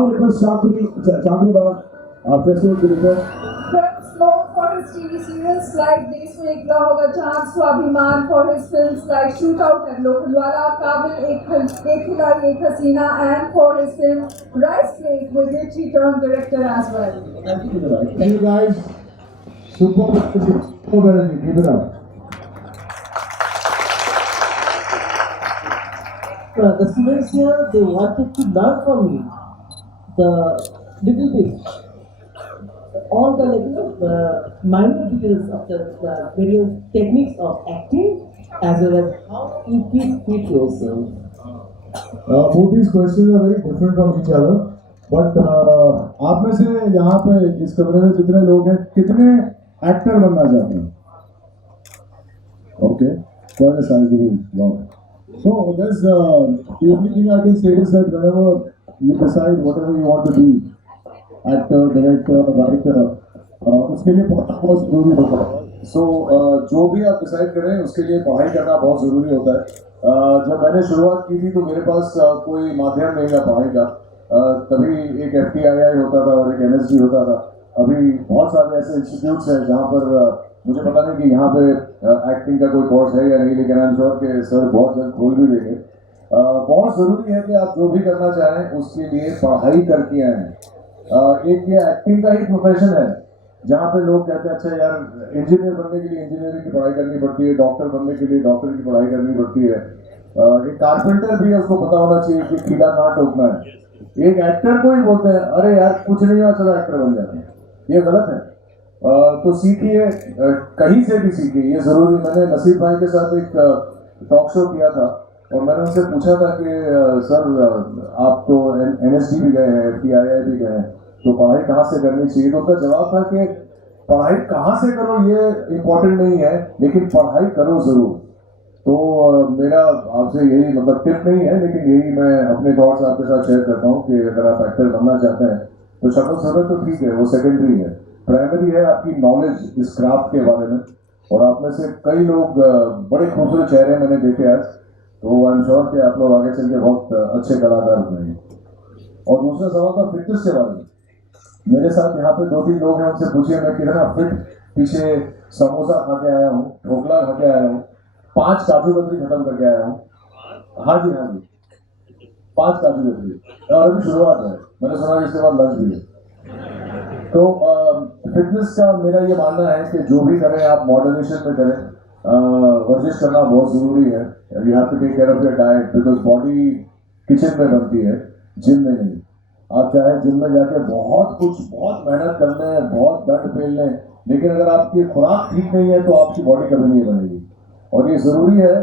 now request Chakri Baba, our festival director. Perhaps known for his TV serials like Desh Mein Ekla Hoga Chand, Swabhiman, for his films like Shootout and Lokalwala, Kabil Ek Khiladi Ek Hasina, and for his film Rice Cake, with which he turned director as well. Thank you guys. Super energy. Keep it up. The students here, they wanted to learn from me the little bit, all the minor details of the various techniques of acting, as well as how you keep fit yourself. Both these questions are very different from each other. But आप में से यहाँ पे इस कमरे में जितने लोग हैं, कितने एक्टर बनना चाहते हैं? Okay, quite a sizable lot. So there's the only thing I can say is that whenever you decide whatever you want to be, actor, director, writer, उसके लिए पढ़ना बहुत जरूरी होता है. So जो भी आप डिसाइड करें उसके लिए पढ़ाई करना बहुत जरूरी होता है. जब मैंने शुरुआत की थी तो मेरे पास कोई माध्यम नहीं था पढ़ाई का. तभी एक FTII होता था और एक NSG होता था. अभी बहुत सारे ऐसे इंस्टीट्यूट्स हैं जहाँ पर मुझे पता नहीं कि यहाँ पे एक्टिंग का कोई कोर्स है या नहीं, लेकिन आई एम श्योर कि सर बहुत जल्द खोल भी देंगे. बहुत ज़रूरी है कि आप जो भी करना चाहें उसके लिए पढ़ाई करके आएँ. एक ये एक्टिंग का ही प्रोफेशन है जहाँ पे लोग कहते हैं अच्छा यार इंजीनियर बनने के लिए इंजीनियरिंग की पढ़ाई करनी पड़ती है, डॉक्टर बनने के लिए डॉक्टर की पढ़ाई करनी पड़ती है. एक कारपेंटर भी है, उसको पता होना चाहिए कि कीड़ा कहाँ ठोकना है. एक एक्टर को ही बोलते हैं अरे यार कुछ नहीं हुआ चलो एक्टर बन जाते हैं. ये गलत है. तो सीखिए, कहीं से भी सीखिए, ये ज़रूरी. मैंने नसीब भाई के साथ एक टॉक शो किया था और मैंने उनसे पूछा था कि सर आप तो NSG भी गए हैं, FTII भी गए हैं, तो पढ़ाई कहाँ से करनी चाहिए? तो उनका जवाब था कि पढ़ाई कहाँ से करो ये इम्पोर्टेंट नहीं है, लेकिन पढ़ाई करो ज़रूर. तो मेरा आपसे यही मतलब टिप नहीं है, लेकिन यही मैं अपने थॉट्स आपके साथ शेयर करता हूँ कि अगर आप एक्टर बनना चाहते हैं तो शक्ल सूरत तो ठीक है, वो सेकेंडरी है. प्राइमरी है आपकी नॉलेज इस क्राफ्ट के बारे में. और आप में से कई लोग बड़े खूबसूरत चेहरे मैंने देखे आज, तो आई एम श्योर कि आप लोग आगे चल के बहुत अच्छे कलाकार बनेंगे. और दूसरा सवाल था फिटनेस के बारे में. मेरे साथ यहाँ पे 2-3 लोग हैं, उनसे पूछिए मैं कितना फिट. पीछे समोसा खा के आया हूँ, ढोकला खा के आया हूँ, 5 काजू कतरी खत्म करके आया हूँ. हाँ जी 5 काजू कतरी. और अभी शुरुआत है, मैंने सुना इसके बाद लंच भी है. तो फिटनेस का मेरा ये मानना है कि जो भी करें आप मॉडरेशन में करें. वर्जिश करना बहुत ज़रूरी है. You have to take care of your diet, because body kitchen में बनती है, जिम में नहीं. आप चाहे जिम में जाके बहुत मेहनत कर लें, बहुत दंड फेल लें, लेकिन अगर आपकी खुराक ठीक नहीं है तो आपकी बॉडी कभी नहीं बनेगी. और ये ज़रूरी है.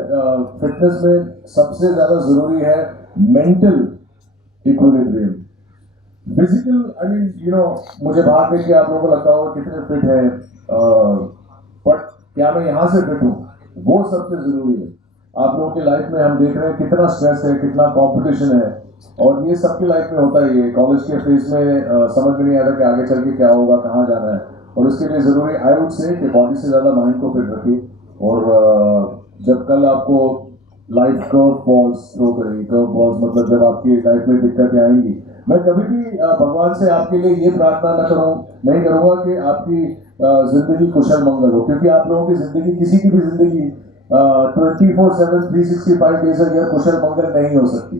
फिटनेस में सबसे ज़्यादा ज़रूरी है mental equilibrium. Physical I mean you know, मुझे बाहर देख के आप लोगों को लगता होगा कितने फिट है, बट क्या मैं यहाँ से फिट हूँ, वो सबसे ज़रूरी है. आप लोगों की लाइफ में हम देख रहे हैं कितना स्ट्रेस है, कितना कंपटीशन है, और ये सबकी लाइफ में होता ही है. कॉलेज के फेज में समझ में नहीं आता कि आगे चल के क्या होगा, कहाँ जाना है. और उसके लिए ज़रूरी आई वुड से कि बॉडी से ज़्यादा माइंड को फिट रखिए. और जब कल आपको लाइफ कर्व बॉल्स थ्रो करेगी, कर्व बॉल्स मतलब जब आपकी लाइफ में दिक्कतें आएंगी, मैं कभी भी भगवान से आपके लिए ये प्रार्थना नहीं करूँगा कि आपकी ज़िंदगी कुशल मंगल हो, क्योंकि आप लोगों की ज़िंदगी, किसी की भी ज़िंदगी 24/7 365 डेज अ ईयर कुशल मंगल नहीं हो सकती.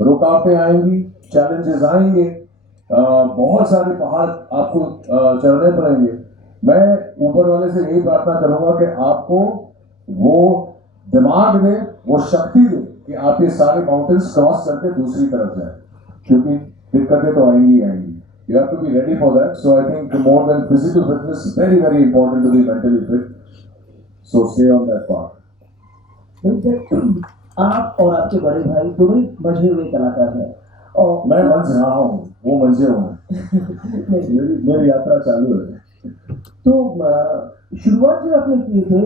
रुकावटें आएंगी, चैलेंजेस आएंगे, बहुत सारे पहाड़ आपको चढ़ने पड़ेंगे. मैं ऊपर वाले से यही प्रार्थना करूँगा कि आपको वो दिमाग दे, वो शक्ति दे कि आप ये सारे माउंटेन्स क्रॉस करके दूसरी तरफ जाएं, क्योंकि दिक्कतें तो आएंगी. You have to be ready for that. So I think more than physical fitness, very important to be mentally fit. So stay on that path. आप और आपके बड़े भाई दोनों ही मंझे हुए कलाकार हैं. और मैं मंझ रहा हूँ, वो मंझे हूँ. मेरी यात्रा चालू है. तो शुरुआत जो आपने की थे,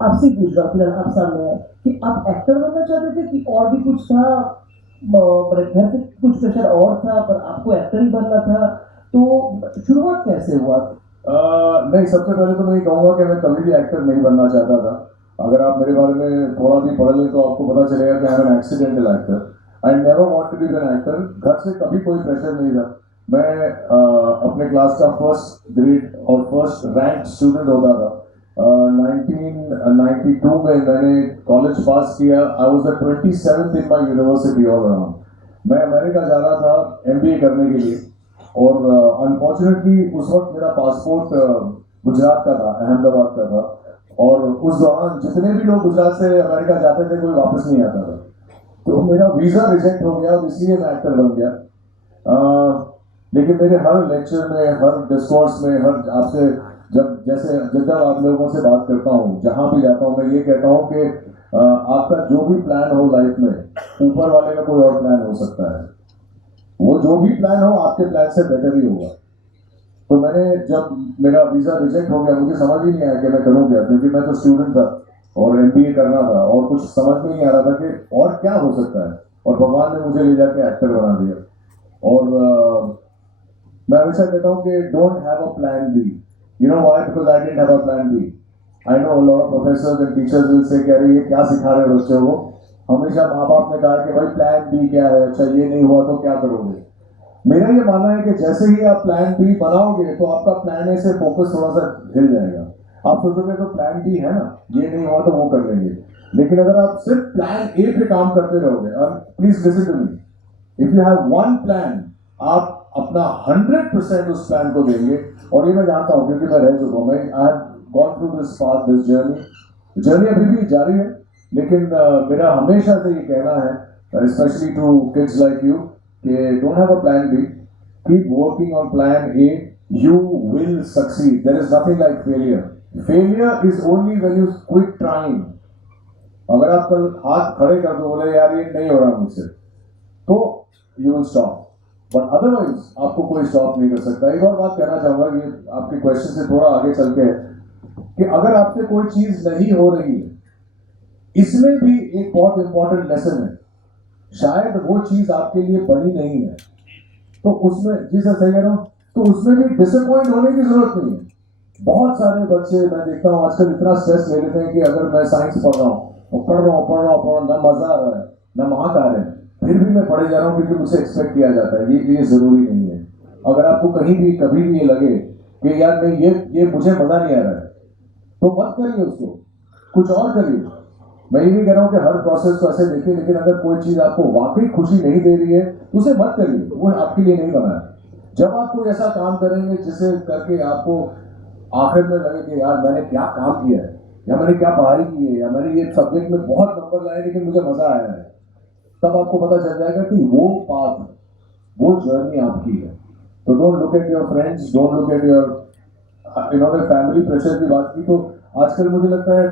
आपसे पूछ रहा फिलहाल आप सामने है कि आप एक्टर बनना चाहते थे कि और भी कुछ था? घर से कुछ प्रेशर और था पर आपको एक्टर ही बनना था, तो शुरुआत कैसे हुआ? नहीं, सबसे पहले तो मैं ये कहूँगा कि मैं कभी भी एक्टर नहीं बनना चाहता था. अगर आप मेरे बारे में थोड़ा भी पढ़ लें तो आपको पता चलेगा कि I am an accidental actor. I never wanted to be an actor. घर से कभी कोई प्रेशर नहीं था। मैं अपने क्लास का फर्स्ट ग्रेड और फर्स्ट रैंक स्टूडेंट होता था। 1992 में मैंने कॉलेज पास किया। I was the 27th in my university all around. मैं अमेरिका जा रहा था एमबीए करने के लिए, और अनफॉर्चुनेटली उस वक्त मेरा पासपोर्ट गुजरात का था, अहमदाबाद का था, और उस दौरान जितने भी लोग गुजरात से अमेरिका जाते थे कोई वापस नहीं आता था। तो मेरा वीजा रिजेक्ट हो गया और इसलिए मैं एक्टर बन गया। लेकिन मेरे हर लेक्चर में, हर डिस्कोर्स में, हर आपसे जब आप लोगों से बात करता हूँ, जहाँ भी जाता हूँ, मैं ये कहता हूँ कि आपका जो भी प्लान हो लाइफ में, ऊपर वाले का कोई और प्लान हो सकता है। वो जो भी प्लान हो आपके प्लान से बेटर ही होगा। तो मैंने, जब मेरा वीजा रिजेक्ट हो गया, मुझे समझ ही नहीं आया कि मैं करूँ क्या, क्योंकि मैं तो स्टूडेंट था और एमबीए करना था और कुछ समझ में नहीं आ रहा था कि और क्या हो सकता है। और भगवान ने मुझे ले जाके एक्टर बना दिया। और मैं हमेशा कहता हूँ कि don't have a plan B. You know why? Because I didn't have a plan B. I know a lot of professors and teachers will say, कह रहे ये क्या सिखा रहे हो बच्चों को। हमेशा माँ बाप ने कहा कि भाई प्लान बी क्या है, अच्छा ये नहीं हुआ तो क्या करोगे। मेरा ये मानना है कि जैसे ही आप प्लान बी बनाओगे तो आपका प्लान ए से फोकस थोड़ा सा हिल जाएगा। आप सोचोगे तो प्लान बी है ना, ये नहीं हुआ तो वो कर लेंगे। लेकिन अगर आप सिर्फ प्लान ए पे काम करते रहोगे, और please listen to me, if you have one plan, आप अपना 100% उस प्लान को देंगे। और ये मैं जानता हूँ क्योंकि मैं रह चुका हूँ, मैं I have gone through this path, this journey अभी भी जारी है। लेकिन मेरा हमेशा से ये कहना है, specially to kids like you, कि don't have a plan B, keep working on plan A, you will succeed. There is nothing like failure. Failure is only when you quit trying. अगर आप कल हाथ खड़े कर दो, बोले यार ये नहीं हो रहा मुझसे, तो you will stop, but otherwise आपको कोई स्टॉप नहीं कर सकता। एक और बात कहना चाहूंगा, ये आपके क्वेश्चन से थोड़ा आगे चल के है, कि अगर आपसे कोई चीज नहीं हो रही है, इसमें भी एक बहुत इंपॉर्टेंट लेसन है। शायद वो चीज आपके लिए बनी नहीं है, तो उसमें, जी सर सही कह रहा हूं, तो उसमें भी डिसअपॉइंट होने की जरूरत नहीं है। बहुत सारे बच्चे मैं देखता हूँ आजकल इतना स्ट्रेस ले लेते हैं कि अगर मैं साइंस पढ़ रहा हूँ, पढ़ रहा हूँ, ना मजा आ रहा है ना मार्क आ रहे हैं, फिर भी मैं पढ़े जा रहा हूँ क्योंकि मुझसे एक्सपेक्ट किया जाता है। ये जरूरी नहीं है। अगर आपको कहीं भी कभी भी ये लगे कि यार नहीं, ये मुझे मजा नहीं आ रहा है, तो मत करिए उसको, कुछ और करिए। मैं ये नहीं कह रहा हूँ कि हर प्रोसेस को ऐसे देखिए, लेकिन अगर कोई चीज आपको वाकई खुशी नहीं दे रही है तो उसे मत करिए, वो आपके लिए नहीं बना है। जब आप कोई ऐसा काम करेंगे जिसे करके आपको आखिर में लगे कि यार मैंने क्या काम किया है, या मैंने क्या पढ़ाई की है, या मैंने ये सब्जेक्ट में बहुत नंबर लाए लेकिन मुझे मजा आया है, तब आपको पता चल जाएगा कि वो पाथ, वो जर्नी आपकी है। तो don't look at your friends, don't look at your, इन्होंने फैमिली प्रेशर की बात की, तो आजकल मुझे लगता है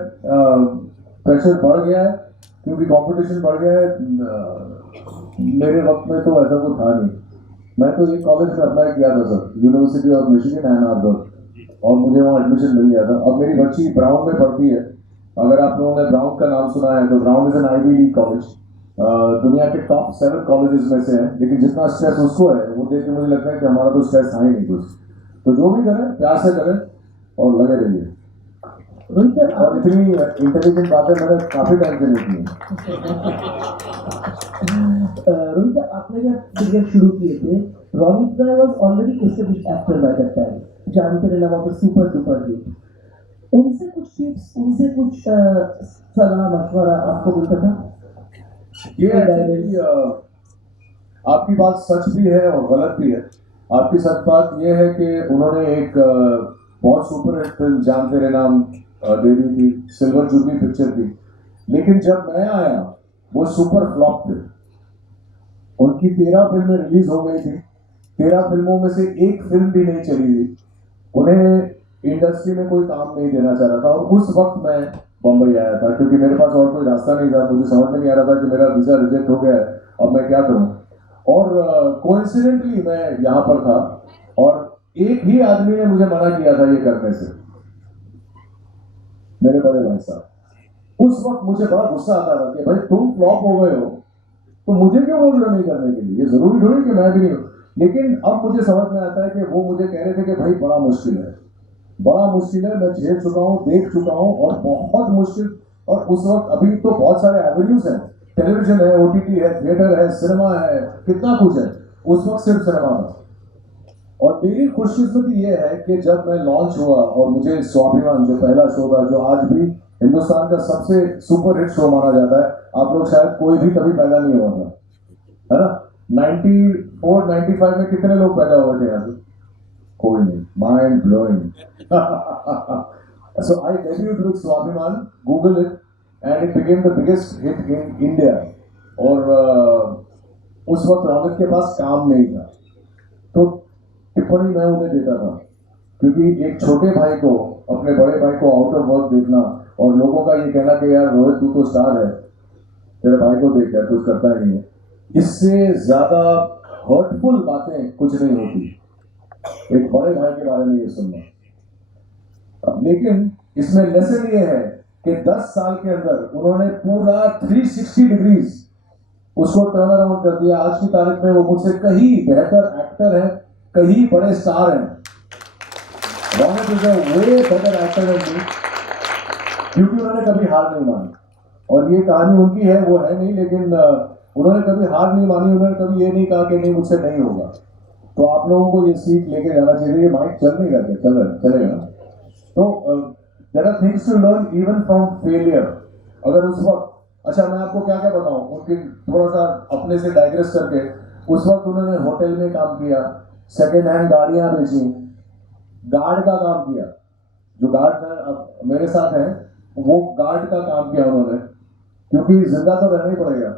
प्रेशर बढ़ गया है क्योंकि कंपटीशन बढ़ गया है। मेरे वक्त में तो ऐसा कुछ था नहीं। मैं तो एक कॉलेज में अप्लाई किया था sir, university of Michigan Ann Arbor, और मुझे वहाँ एडमिशन मिल गया था। अब मेरी बच्ची ब्राउन में पढ़ती है। अगर आप लोगों ने ब्राउन का नाम सुना है तो Brown is an Ivy League college, दुनिया के टॉप 7 कॉलेजेस में से है। लेकिन जितना स्ट्रेस उसको है, वो देख के मुझे लगता है कि हमारा तो स्ट्रेस था ही नहीं कुछ। तो जो भी करें प्यार से करें और लगे रहिए। और इतनी इंटेलिजेंट बातें मैंने काफी टाइम से नहीं की। रोहित, आपने जब करियर शुरू किए थे, Ronit Roy was already established actor by that time, जानते रहना was a super duper hit. उनसे कुछ टिप्स, उनसे कुछ सलाह मशवरा आपको मिलता था? ये आपकी बात सच भी है और गलत भी है। आपकी सच बात यह है कि उन्होंने एक बहुत सुपर हिट फिल्म जान तेरे नाम दे दी थी, सिल्वर जुबली पिक्चर थी। लेकिन जब मैं आया वो सुपर फ्लॉप थे। उनकी 13 फिल्में रिलीज हो गई थी, 13 फिल्मों में से एक फिल्म भी नहीं चली थी। उन्हें इंडस्ट्री में कोई काम नहीं देना चाह रहा था। और उस वक्त मैं बम्बई आया था क्योंकि मेरे पास और कोई रास्ता नहीं था। मुझे समझ में नहीं आ रहा था कि मेरा वीजा रिजेक्ट हो गया है, अब मैं क्या करूं। और कोइंसिडेंटली मैं यहाँ पर था और एक ही आदमी ने मुझे मना किया था ये करने से, मेरे बड़े भाई साहब। उस वक्त मुझे बड़ा गुस्सा आता था कि भाई तुम फ्लॉप हो गए हो तो मुझे क्यों बोल रहे नहीं करने के लिए, ये जरूरी थोड़ी कि मैं भी नहीं हूं। लेकिन अब मुझे समझ में आता है कि वो मुझे कह रहे थे कि भाई बड़ा मुश्किल है, बड़ा मुश्किल है, मैं झेल चुका हूं, देख चुका हूं, और बहुत मुश्किल। और उस वक्त अभी तो बहुत सारे एवेन्यूज हैं, टेलीविजन है, OTT है, थिएटर है, सिनेमा है, कितना कुछ है। उस वक्त सिर्फ सिनेमा था। और मेरी खुशकिस्मती ये है कि जब मैं लॉन्च हुआ और मुझे स्वाभिमान जो पहला शो था, जो आज भी हिंदुस्तान का सबसे सुपर हिट शो माना जाता है, आप लोग शायद कोई भी कभी पैदा नहीं हुआ था, है ना। 94 95 में कितने लोग पैदा हुए थे यहाँ पे? कोई नहीं। Mind blowing. So I debut with Swabhimaan, Google it, and it became the biggest hit in India. और उस वक्त रौनक के पास काम नहीं था, तो टिप्पणी मैं उन्हें देता था, क्योंकि एक छोटे भाई को अपने बड़े भाई को आउट ऑफ वर्क देखना और लोगों का ये कहना कि यार रोहित तू तो स्टार है, तेरे भाई को देख यार कुछ करता ही नहीं है, इससे ज्यादा हर्टफुल बातें कुछ नहीं होती एक बड़े भाई के बारे में ये सुनना। लेकिन इसमें लेसन ये है कि 10 साल के अंदर उन्होंने पूरा 360 डिग्रीज उसको टर्न अराउंड कर दिया। आज की तारीख में वो मुझसे कहीं बेहतर एक्टर है, कहीं बड़े स्टार हैं। Raunak is a way better actor than me, क्योंकि उन्होंने कभी हार नहीं मानी। और ये कहानी उनकी है, वो है नहीं, लेकिन उन्होंने कभी हार नहीं मानी। उन्होंने कभी ये नहीं कहा कि नहीं मुझसे नहीं होगा। तो आप लोगों को ये सीख लेके जाना चाहिए। ये माइक चल नहीं रहा, चलेगा। तो there are things to learn even from failure. अगर उस वक्त, अच्छा मैं आपको क्या क्या बताऊं, उनकी थोड़ा सा अपने से डाइग्रेस करके, उस वक्त उन्होंने होटल में काम किया, सेकेंड हैंड गाड़ियां बेची, गार्ड का काम किया। जो गार्ड है अब मेरे साथ हैं, वो गार्ड का काम किया उन्होंने, क्योंकि जिंदा तो रहना ही पड़ेगा।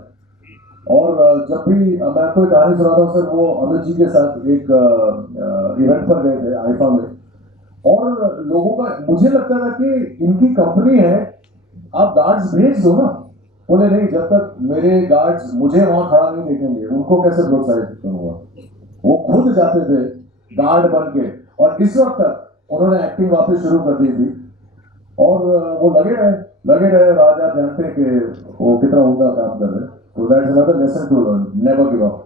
और जब भी मैं आपको एक कहानी सुनाता हूँ सर, वो अमित जी के साथ एक इवेंट पर गए थे आईफा में, और लोगों का मुझे लगता था कि इनकी कंपनी है, आप गार्ड्स भेज दो ना। बोले नहीं, जब तक मेरे गार्ड्स मुझे वहां खड़ा नहीं देखेंगे उनको कैसे प्रोत्साहित करूंगा। वो खुद जाते थे गार्ड बन के, और इस वक्त तक उन्होंने एक्टिंग वापस शुरू कर दी थी, और वो लगे रहे। और आज आप जानते हैं कि वो कितना उम्दा काम कर रहे हैं। तो that's another lesson to learn, never give up.